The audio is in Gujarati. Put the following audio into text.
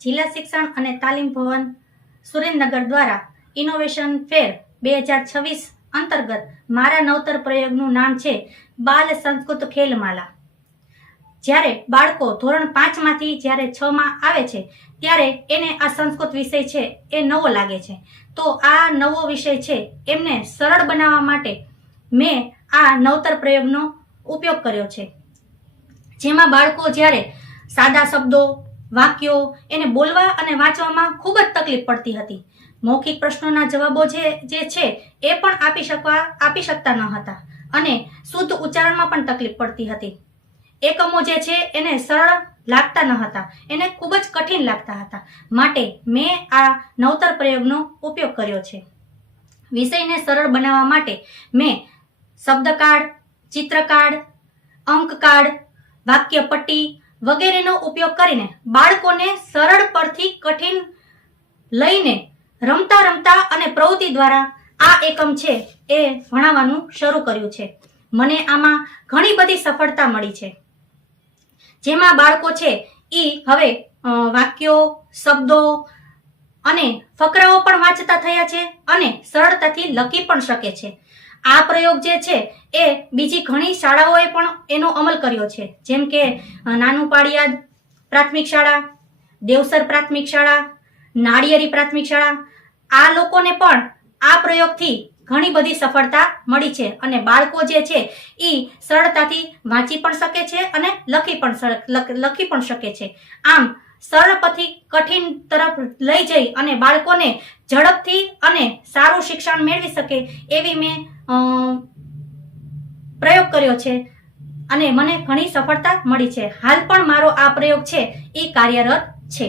જિલ્લા શિક્ષણ અને તાલીમ ભવન સુરેન્દ્રનગર દ્વારા ઇનોવેશન ફેર બે હજાર છવ્વીસ અંતર્ગત મારા નવતર પ્રયોગનું નામ છે બાલ સંસ્કૃત ખેલમાલા. જ્યારે બાળકો ધોરણ પાંચમાંથી જ્યારે છમાં આવે છે, ત્યારે એને આ સંસ્કૃત વિષય છે એ નવો લાગે છે. તો આ નવો વિષય છે એમને સરળ બનાવવા માટે મેં આ નવતર પ્રયોગનો ઉપયોગ કર્યો છે. જેમાં બાળકો જ્યારે સાદા શબ્દો વાક્યો એને બોલવા અને વાંચવામાં ખૂબ જ તકલીફ પડતી હતી. મૌખિક પ્રશ્નોના જવાબો જે જે છે એ પણ આપી શકવા, આપી શકતા ન હતા અને શુદ્ધ ઉચ્ચારણમાં પણ તકલીફ પડતી હતી. એકમો જે છે એને સરળ લાગતા ન હતા, એને ખૂબ જ કઠિન લાગતા હતા. માટે મેં આ નવતર પ્રયોગનો ઉપયોગ કર્યો છે. વિષયને સરળ બનાવવા માટે મેં શબ્દકાર્ડ ચિત્રકાર્ડ અંકકાર્ડ કાર્ડ વગેરેનો ઉપયોગ કરીને બાળકોને સરળ પરથી કઠિન લઈને રમતા રમતા અને પ્રવૃત્તિ દ્વારા આ એકમ છે એ ભણાવવાનું શરૂ કર્યું છે. મને આમાં ઘણી બધી સફળતા મળી છે. જેમાં બાળકો છે એ હવે વાક્યો, શબ્દો અને ફકરાઓ પણ વાંચતા થયા છે અને સરળતાથી લખી પણ શકે છે. આ પ્રયોગ જે છે એ બીજી ઘણી શાળાઓએ પણ એનો અમલ કર્યો છે. જેમ કે નાનું પાળિયાદ પ્રાથમિક શાળા, દેવસર પ્રાથમિક શાળા, નાળિયેરી પ્રાથમિક શાળા. આ લોકોને પણ આ પ્રયોગથી ઘણી બધી સફળતા મળી છે અને બાળકો જે છે એ સરળતાથી વાંચી પણ શકે છે અને લખી પણ લખી પણ શકે છે. આમ સરળ પરથી કઠિન તરફ લઈ જઈ અને બાળકોને ઝડપથી અને સારું શિક્ષણ મેળવી શકે એવી મેં પ્રયોગ કર્યો છે અને મને ઘણી સફળતા મળી છે. હાલ પણ મારો આ પ્રયોગ છે. એ કાર્યરત છે.